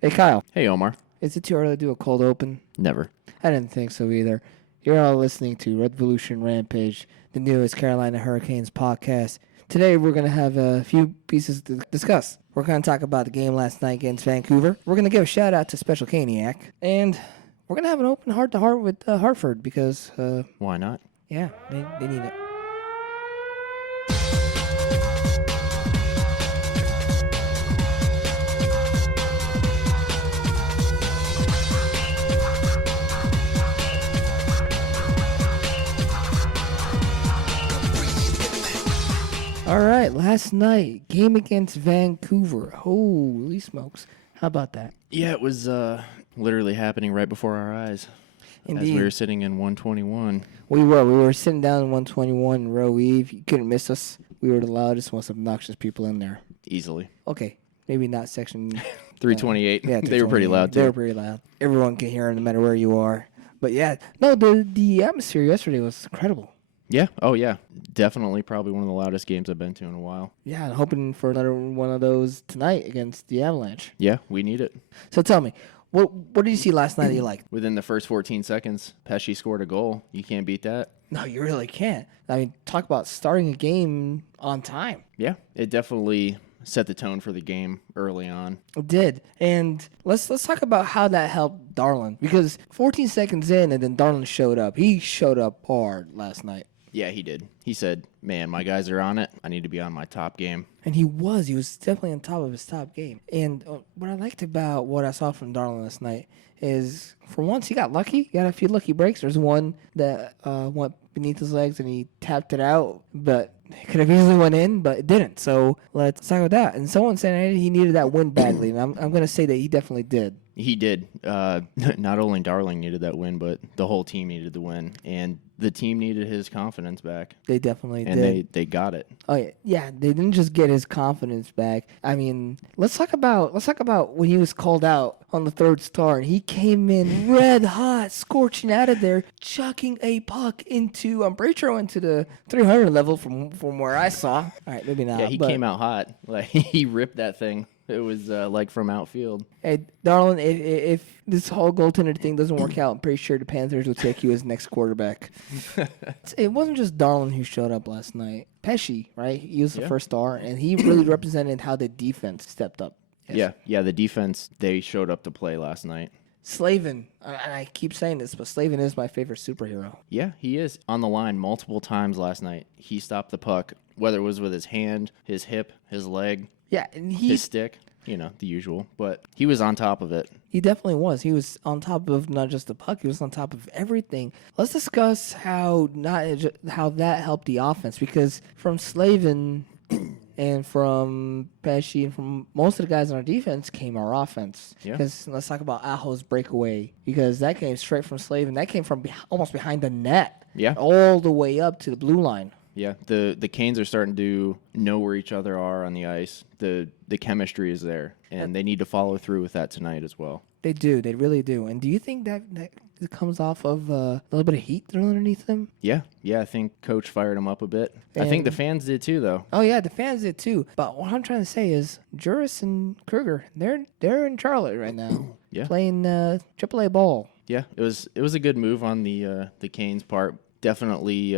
Hey, Kyle. Hey, Omar. Is it too early to do a cold open? Never. I didn't think so either. You're all listening to Redvolution Rampage, the newest Carolina Hurricanes podcast. Today, we're going to have a few pieces to discuss. We're going to talk about the game last night against Vancouver. We're going to give a shout out to Special Caniac. And we're going to have an open heart-to-heart with Hartford because... Why not? Yeah, they need it. All right, last night, game against Vancouver. Holy smokes. How about that? Yeah, it was literally happening right before our eyes. Indeed. As we were sitting in 121. We were sitting down in 121 in row Eve. You couldn't miss us. We were the loudest, most obnoxious people in there. Easily. Okay, maybe not section... 328. Yeah, They were pretty loud, too. They were pretty loud. Everyone can hear them no matter where you are. But yeah, no, the atmosphere yesterday was incredible. Yeah. Oh, yeah. Definitely probably one of the loudest games I've been to in a while. Yeah, I'm hoping for another one of those tonight against the Avalanche. Yeah, we need it. So tell me, what did you see last night that you liked? Within the first 14 seconds, Pesci scored a goal. You can't beat that. No, you really can't. I mean, talk about starting a game on time. Yeah, it definitely set the tone for the game early on. It did. And let's talk about how that helped Darlin. Because 14 seconds in and then Darlin showed up. He showed up hard last night. Yeah, he did. He said, man, my guys are on it. I need to be on my top game. And he was definitely on top of his top game. And what I liked about what I saw from Darlin last night is, for once, he got lucky. He got a few lucky breaks. There's one that went beneath his legs and he tapped it out, but it could have easily went in, but it didn't. So let's talk about that. And someone said he needed that win badly, and I'm going to say that he definitely did. He did. Not only Darling needed that win, but the whole team needed the win. And the team needed his confidence back. They definitely did. And they got it. Oh yeah, they didn't just get his confidence back. I mean, let's talk about when he was called out on the third star and he came in red hot, scorching out of there, chucking a puck into, I'm pretty sure into the 300 level from where I saw. All right, maybe not. Yeah, he came out hot. Like he ripped that thing. It was like from outfield. Hey, Darlin, if this whole goaltender thing doesn't work out, I'm pretty sure the Panthers will take you as next quarterback. It wasn't just Darlin who showed up last night. Pesci, right? He was the first star, and he really represented how the defense stepped up. Yes. Yeah, the defense, they showed up to play last night. Slavin, and I keep saying this, but Slavin is my favorite superhero. Yeah, he is on the line multiple times last night. He stopped the puck, whether it was with his hand, his hip, his leg. Yeah, and his stick, the usual, but he was on top of it. He definitely was. He was on top of not just the puck, he was on top of everything. Let's discuss how that helped the offense, because from Slavin and from Pesci and from most of the guys on our defense came our offense. Yeah. Because let's talk about Aho's breakaway, because that came straight from Slavin. That came from almost behind the net. Yeah. All the way up to the blue line. Yeah, the Canes are starting to know where each other are on the ice. The chemistry is there, and they need to follow through with that tonight as well. They do. They really do. And do you think that it comes off of a little bit of heat underneath them? Yeah, I think Coach fired him up a bit. I think the fans did too, though. Oh, yeah, the fans did too. But what I'm trying to say is Juris and Kruger, they're in Charlotte right now. Yeah. Playing AAA ball. Yeah, it was a good move on the Canes' part. Definitely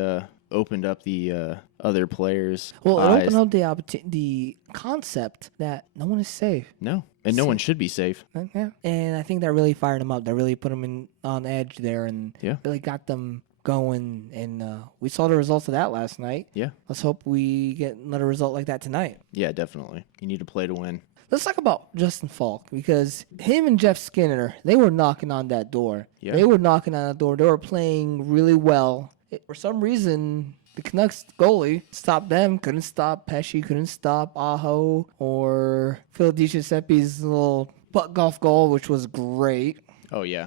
opened up the other players' Well, eyes. it opened up the concept that no one is safe. No, and no one should be safe. Yeah, and I think that really fired them up. That really put them on edge there, and really got them going. And we saw the results of that last night. Yeah. Let's hope we get another result like that tonight. Yeah, definitely. You need to play to win. Let's talk about Justin Falk, because him and Jeff Skinner, they were knocking on that door. Yeah. They were knocking on that door. They were playing really well. For some reason, the Canucks goalie stopped them. Couldn't stop Pesci. Couldn't stop Aho or Phil DiGiuseppe's little puck golf goal, which was great. Oh, yeah.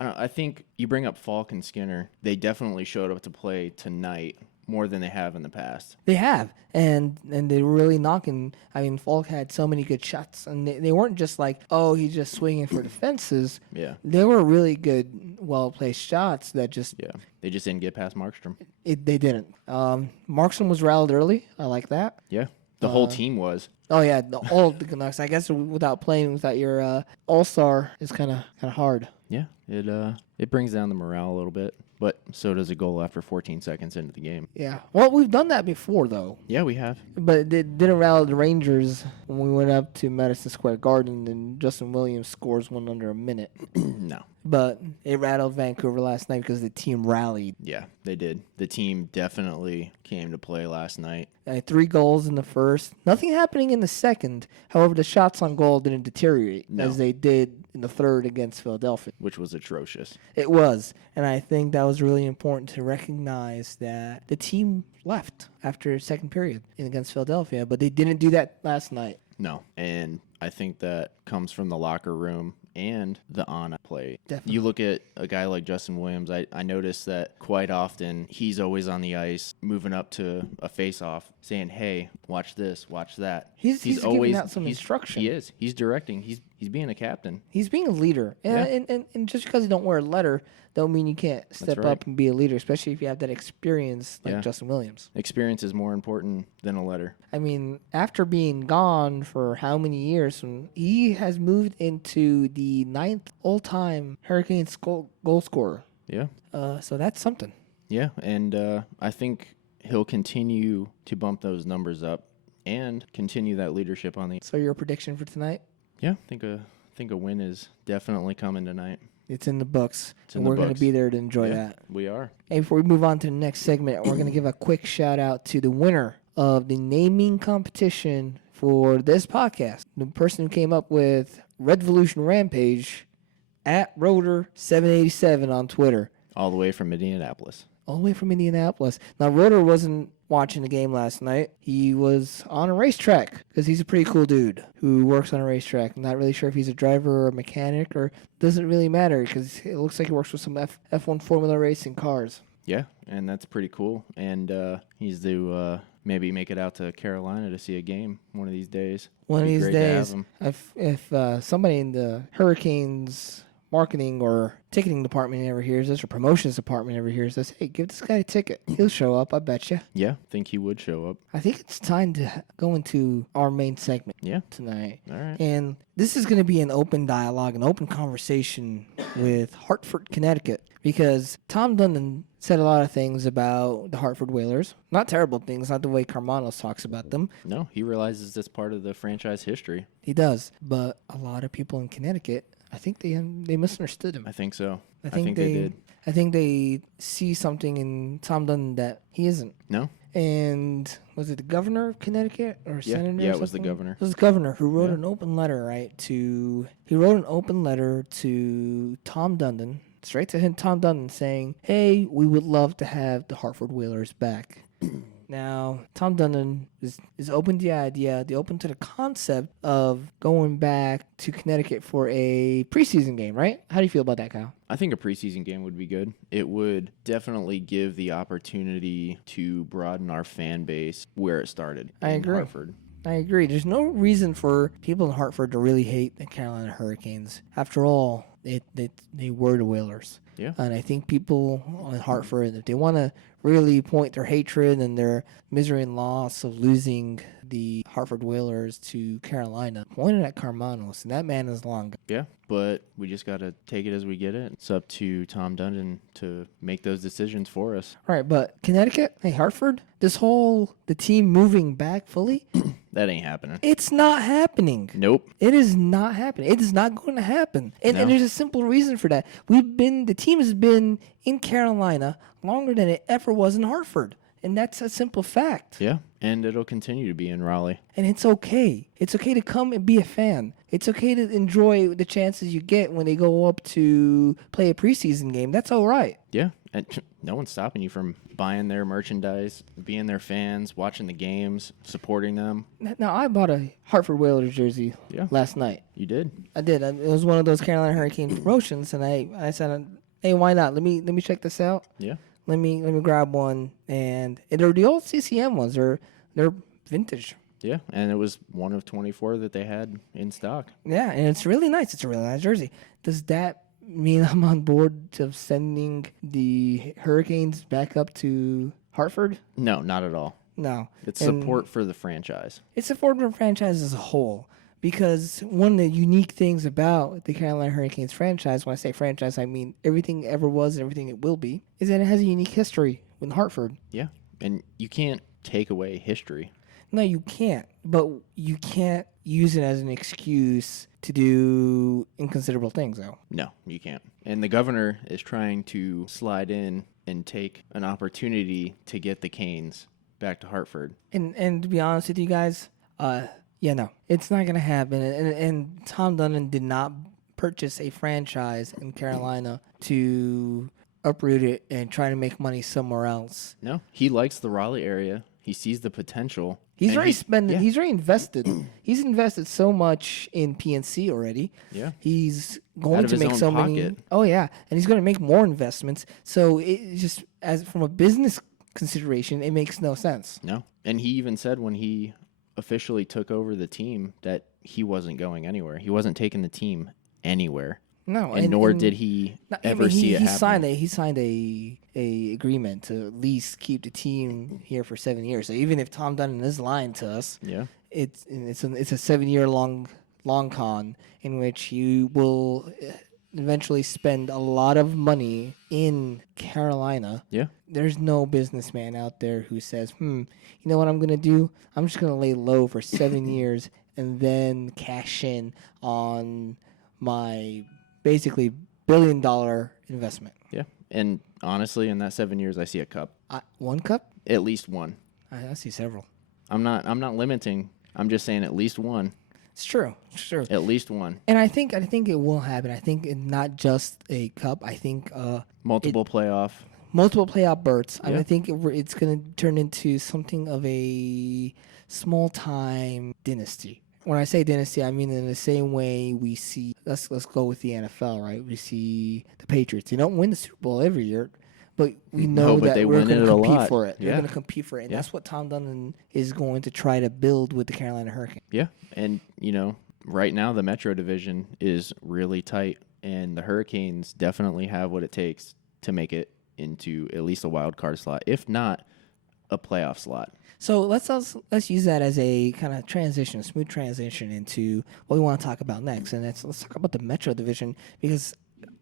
I think you bring up Falk and Skinner. They definitely showed up to play tonight more than they have in the past. They have, and they were really knocking. I mean, Falk had so many good shots, and they weren't just like, oh, he's just swinging for the fences. Yeah. They were really good, well-placed shots that just... Yeah, they just didn't get past Markstrom. They didn't. Markstrom was riled early. I like that. Yeah. The whole team was. Oh yeah, all of the Canucks. I guess without your all-star is kind of hard. Yeah, it brings down the morale a little bit, but so does a goal after 14 seconds into the game. Yeah. Well, we've done that before though. Yeah, we have. But it didn't rally the Rangers when we went up to Madison Square Garden and Justin Williams scores one under a minute. No. But it rattled Vancouver last night because the team rallied. Yeah, they did. The team definitely came to play last night. 3 goals in the first. Nothing happening in the second. However, the shots on goal didn't deteriorate as they did in the third against Philadelphia. Which was atrocious. It was. And I think that was really important to recognize that the team left after second period against Philadelphia. But they didn't do that last night. No. And I think that comes from the locker room and the on play. Definitely. You look at a guy like Justin Williams, I noticed that quite often he's always on the ice, moving up to a face-off, saying, hey, watch this, watch that. He's giving out some instruction. He is. He's directing. He's being a captain. He's being a leader. And just because you don't wear a letter don't mean you can't step up and be a leader, especially if you have that experience like Justin Williams. Experience is more important than a letter. I mean, after being gone for how many years, he has moved into the 9th all-time Hurricanes goal scorer. Yeah. So that's something. Yeah, and I think he'll continue to bump those numbers up and continue that leadership on the. So your prediction for tonight? Yeah, I think a win is definitely coming tonight. It's in the books, and we're going to be there to enjoy that. We are. Hey, before we move on to the next segment, we're going to give a quick shout-out to the winner of the naming competition for this podcast. The person who came up with Redvolution Rampage at Rotor787 on Twitter. All the way from Indianapolis. All the way from Indianapolis. Now, Rotor wasn't watching the game last night. He was on a racetrack because he's a pretty cool dude who works on a racetrack. I'm not really sure if he's a driver or a mechanic, or doesn't really matter because it looks like he works with some F1 Formula racing cars. Yeah, and that's pretty cool. And he's to maybe make it out to Carolina to see a game one of these days. One of these days. If somebody in the Hurricanes marketing or ticketing department ever hears this, or promotions department ever hears this, hey, give this guy a ticket. He'll show up, I bet you. Yeah, I think he would show up. I think it's time to go into our main segment tonight. All right. And this is going to be an open dialogue, an open conversation with Hartford, Connecticut, because Tom Dundon said a lot of things about the Hartford Whalers. Not terrible things, not the way Carmanos talks about them. No, he realizes that's part of the franchise history. He does, but a lot of people in Connecticut, I think they misunderstood him. I think so. I think they did. I think they see something in Tom Dundon that he isn't. No? And was it the governor of Connecticut or senator? Yeah, it was the governor. It was the governor who wrote an open letter, right? He wrote an open letter to Tom Dundon, straight to him, Tom Dundon, saying, "Hey, we would love to have the Hartford Whalers back." Now, Tom Dundon is open to the idea, open to the concept of going back to Connecticut for a preseason game, right? How do you feel about that, Kyle? I think a preseason game would be good. It would definitely give the opportunity to broaden our fan base where it started. I agree. Hartford. I agree. There's no reason for people in Hartford to really hate the Carolina Hurricanes. After all, they were the Whalers. Yeah. And I think people in Hartford, if they want to really point their hatred and their misery and loss of losing the Hartford Whalers to Carolina, point it at Carmanos, and that man is long. Yeah, but we just got to take it as we get it. It's up to Tom Dundon to make those decisions for us. All right, but Connecticut, hey, Hartford, the team moving back fully, that ain't happening. It's not happening. Nope. It is not happening. It is not going to happen. And there's a simple reason for that. The team has been in Carolina longer than it ever was in Hartford. And that's a simple fact. Yeah, and it'll continue to be in Raleigh. And it's okay. It's okay to come and be a fan. It's okay to enjoy the chances you get when they go up to play a preseason game. That's all right. Yeah, and no one's stopping you from buying their merchandise, being their fans, watching the games, supporting them. Now, I bought a Hartford Whalers jersey last night. You did? I did. It was one of those Carolina Hurricane promotions, and I said, hey, why not? Let me check this out. Yeah. Let me grab one, and they're the old CCM ones. They're vintage. Yeah, and it was one of 24 that they had in stock. Yeah, and it's really nice. It's a really nice jersey. Does that mean I'm on board of sending the Hurricanes back up to Hartford? No, not at all. No. It's And support for the franchise. it's support for the franchise as a whole. Because one of the unique things about the Carolina Hurricanes franchise, when I say franchise, I mean everything it ever was and everything it will be, is that it has a unique history with Hartford. Yeah. And you can't take away history. No, you can't. But you can't use it as an excuse to do inconsiderable things, though. No, you can't. And the governor is trying to slide in and take an opportunity to get the Canes back to Hartford. And to be honest with you guys, yeah, no, it's not going to happen. And Tom Dunn did not purchase a franchise in Carolina to uproot it and try to make money somewhere else. No, he likes the Raleigh area. He sees the potential. He's already spending. Yeah. He's already invested. He's invested so much in PNC already. Yeah. He's Out going of to his make own so many. pocket. Oh yeah, and he's going to make more investments. So it just, as from a business consideration, it makes no sense. No. And he even said when he officially took over the team that he wasn't going anywhere. He wasn't taking the team anywhere. No, And nor did he ever see it happen. He signed a agreement to at least keep the team here for 7 years. So even if Tom Dunn is lying to us, Yeah. it's a 7 year long con in which you will eventually spend a lot of money in Carolina. Yeah. There's no businessman out there who says, you know what I'm going to do? I'm just going to lay low for 7 years and then cash in on my basically $1 billion investment. Yeah. And honestly, in that 7 years, I see a cup. One cup? At least one. I see several. I'm not limiting. I'm just saying at least one. It's true. It's true. At least one. And I think it will happen. I think not just a cup. I think Multiple playoff. multiple playoff berths. Yeah. I think it's going to turn into something of a small time dynasty. When I say dynasty, I mean in the same way we see. Let's go with the NFL, right? We see the Patriots. They don't win the Super Bowl every year, but we know but that they we're win going it to a compete lot. for it. They're Yeah. going to compete for it, and Yeah. that's what Tom Dunn is going to try to build with the Carolina Hurricanes. Yeah. And, right now the Metro division is really tight, and the Hurricanes definitely have what it takes to make it into at least a wild card slot, if not a playoff slot. So let's use that as a kind of smooth transition into what we want to talk about next, and let's talk about the Metro division, because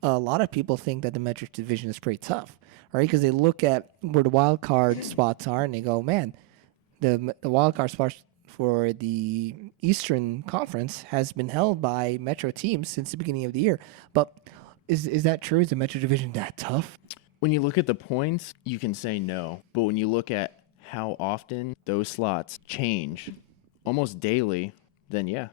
a lot of people think that the Metro division is pretty tough, right? Because they look at where the wild card spots are and they go, man, the wild card spots for the Eastern Conference has been held by Metro teams since the beginning of the year. But is that true? Is the Metro division that tough? When you look at the points, you can say no. But when you look at how often those slots change almost daily, then yeah.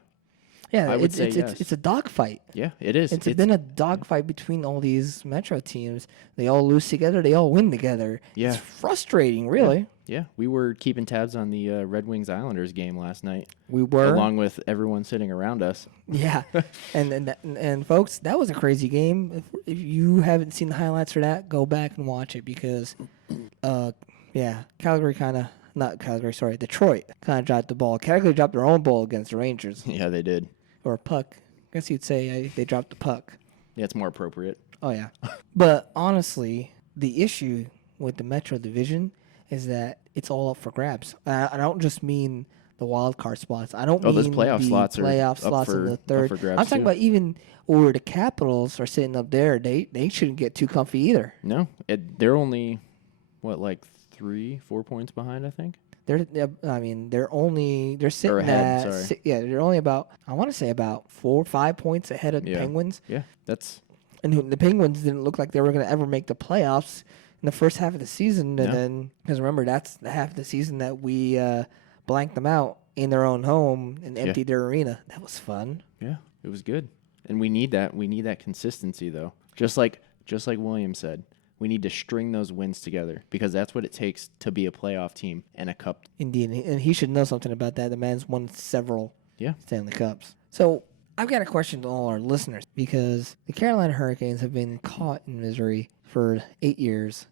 Yeah, I would say yes. it's a dogfight. Yeah, it is. It's been a dogfight between all these Metro teams. They all lose together. They all win together. Yeah. It's frustrating, really. Yeah, we were keeping tabs on the Red Wings Islanders game last night. We were. Along with everyone sitting around us. Yeah. and folks, that was a crazy game. If you haven't seen the highlights for that, go back and watch it because, Detroit kind of dropped the ball. Calgary dropped their own ball against the Rangers. Yeah, they did. Or a puck. I guess you'd say they dropped the puck. Yeah, it's more appropriate. Oh, yeah. But honestly, the issue with the Metro division is that it's all up for grabs. I don't just mean the wild card spots. I don't mean those playoff the slots are playoff up slots in for- the up third. for grabs I'm talking too. about even where the Capitals are sitting up there. They shouldn't get too comfy either. No, they're only, 3-4 points behind, I think? They're sitting ahead, at sorry. they're only about 4 or 5 points ahead of the Yeah. Penguins. Yeah, that's... And the Penguins didn't look like they were going to ever make the playoffs in the first half of the season. And No. then, because remember, that's the half of the season that we blanked them out in their own home and emptied their arena. That was fun. Yeah, it was good. And we need that. We need that consistency, though. Just like William said, we need to string those wins together because that's what it takes to be a playoff team and a cup. Indeed. And he should know something about that. The man's won several Yeah. Stanley Cups. So I've got a question to all our listeners because the Carolina Hurricanes have been caught in misery for 8 years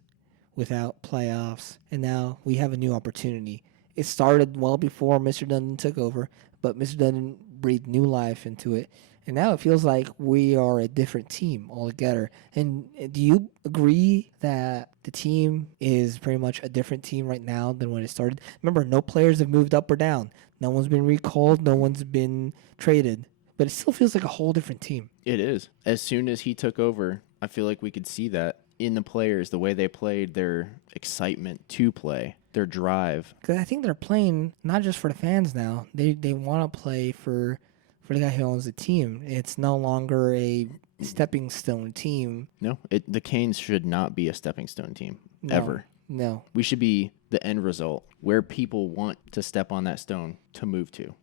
without playoffs, and now we have a new opportunity. It started well before Mr. Dundon took over, but Mr. Dundon breathed new life into it, And now it feels like we are a different team altogether. And do you agree that the team is pretty much a different team right now than when it started? Remember, no players have moved up or down. No one's been recalled. No one's been traded. But it still feels like a whole different team. It is. As soon as he took over, I feel like we could see that in the players, the way they played, their excitement to play, their drive. Because I think they're playing not just for the fans now. They want to play for the guy who owns the team. It's no longer a stepping stone team. No, the Canes should not be a stepping stone team, ever. No. We should be the end result, where people want to step on that stone to move to.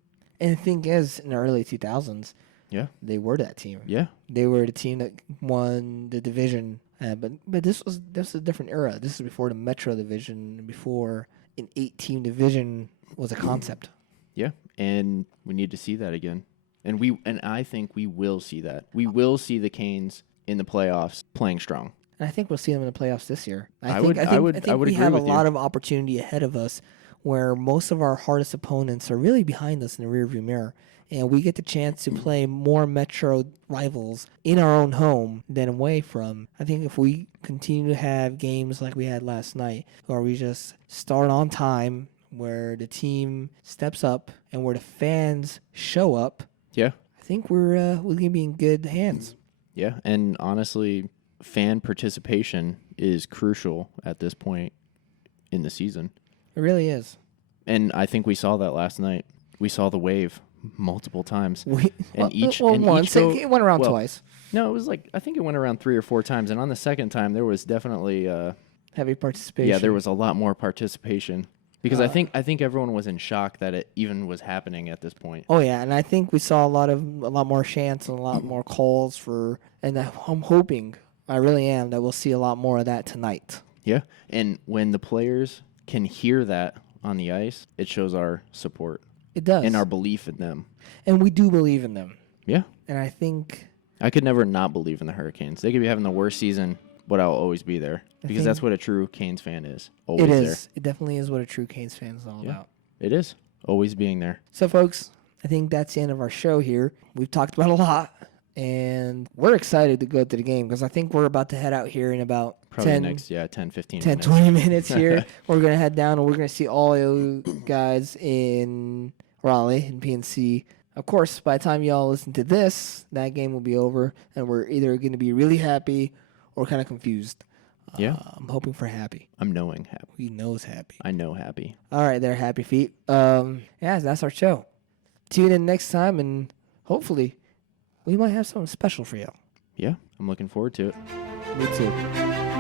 And the thing is, in the early 2000s, Yeah. they were that team. Yeah. They were the team that won the division. But this was a different era. This is before the Metro division, before an 8-team division was a concept. Yeah, and we need to see that again. And I think we will see that. We will see the Canes in the playoffs playing strong. And I think we'll see them in the playoffs this year. I would we agree have a with you. lot of opportunity ahead of us where most of our hardest opponents are really behind us in the rearview mirror. And we get the chance to play more Metro rivals in our own home than away from. I think if we continue to have games like we had last night, where we just start on time, where the team steps up, and where the fans show up, Yeah. I think we're going to be in good hands. Yeah, and honestly, fan participation is crucial at this point in the season. It really is. And I think we saw that last night. We saw the wave multiple times. Once. It went around twice. No, it was I think it went around 3 or 4 times. And on the second time, there was definitely... heavy participation. Yeah, there was a lot more participation. Because I think everyone was in shock that it even was happening at this point. Oh yeah, and I think we saw a lot more chants and a lot more calls and I'm hoping, I really am, that we'll see a lot more of that tonight. Yeah, and when the players can hear that on the ice, it shows our support. It does. And our belief in them. And we do believe in them. Yeah. And I think... I could never not believe in the Hurricanes. They could be having the worst season, but I'll always be there. Because that's what a true Canes fan is. Always it is. there. It definitely is what a true Canes fan is all about. It is. Always being there. So, folks, I think that's the end of our show here. We've talked about a lot, and we're excited to go to the game because I think we're about to head out here in about Probably 10, next, 10, 15 10 minutes. 20 minutes here. We're going to head down, and we're going to see all you guys in Raleigh and PNC. Of course, by the time y'all listen to this, that game will be over, and we're either going to be really happy or kind of confused. Yeah. I'm hoping for happy. I'm knowing happy. He knows happy. I know happy. All right, there, Happy Feet. Yeah, that's our show. Tune in next time, and hopefully we might have something special for you. Yeah, I'm looking forward to it. Me too.